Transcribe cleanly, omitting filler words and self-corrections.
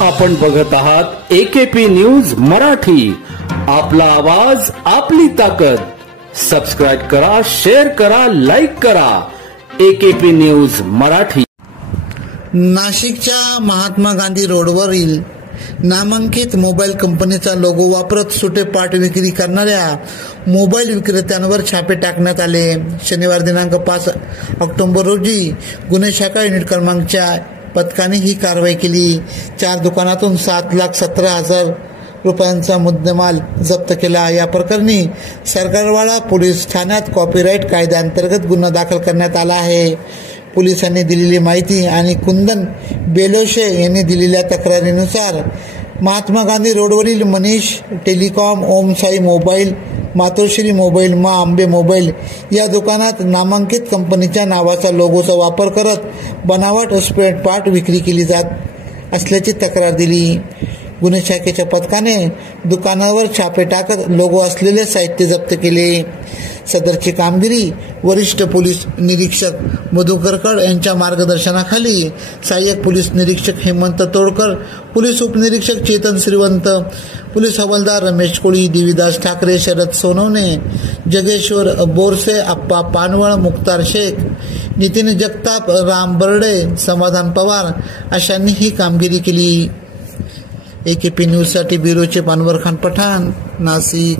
आपण बघत आहात AKP न्यूज मराठी, आपला आवाज आपली ताकद। सबस्क्राइब करा, शेअर करा, लाईक करा। AKP news Marathi. नाशिकच्या महात्मा गांधी रोडवरील नामांकित मोबाईल कंपनीचा लोगो वापरत सुटे पाट विक्री करणाऱ्या मोबाईल विक्रेत्यांवर छापे टाकण्यात आले। शनिवार दिनांक 5 ऑक्टोबर रोजी गुन्हे शाखा युनिट क्रमांकच्या पथकाने ही कारवाई केली। 4 दुकानातून 7,17,000 रुपयांचा मुद्देमाल जप्त केला। या प्रकरणी सरकारवाडा पोलीस ठाण्यात कॉपीराईट कायद्याअंतर्गत गुन्हा दाखल करण्यात आला आहे। पोलिसांनी दिलेली माहिती आणि कुंदन बेलोशे यांनी दिलेल्या तक्रारीनुसार महात्मा गांधी रोडवरील मनीष टेलिकॉम, ओम साई मोबाईल, मातोश्री मोबाईल, माँ अंबे मोबाईल या दुकानात नामांकित कंपनीच्या नावाचा लोगोचा वापर करत बनावट स्पेअर पार्ट विक्री केली जात असल्याची तक्रार दिली। गुन्हे शाखेच्या पथकाने दुकानावर छापे टाकत लोगो असलेले साहित्य जप्त केले। सदरची कामगिरी वरिष्ठ पोलीस निरीक्षक मधुकरकड यांच्या मार्गदर्शनाखाली सहाय्यक पोलीस निरीक्षक हेमंत तोडकर, पोलीस उपनिरीक्षक चेतन श्रीवंत, पोलीस हवालदार रमेश कोळी, देवीदास ठाकरे, शरद सोनवणे, जगेश्वर बोरसे, अप्पा पानवळ, मुक्तार शेख, नितीन जगताप, राम बर्डे, समाधान पवार अशांनी ही कामगिरी केली। AKP न्यूज साठी ब्युरो चीफ अनवर खान पठाण, नाशिक।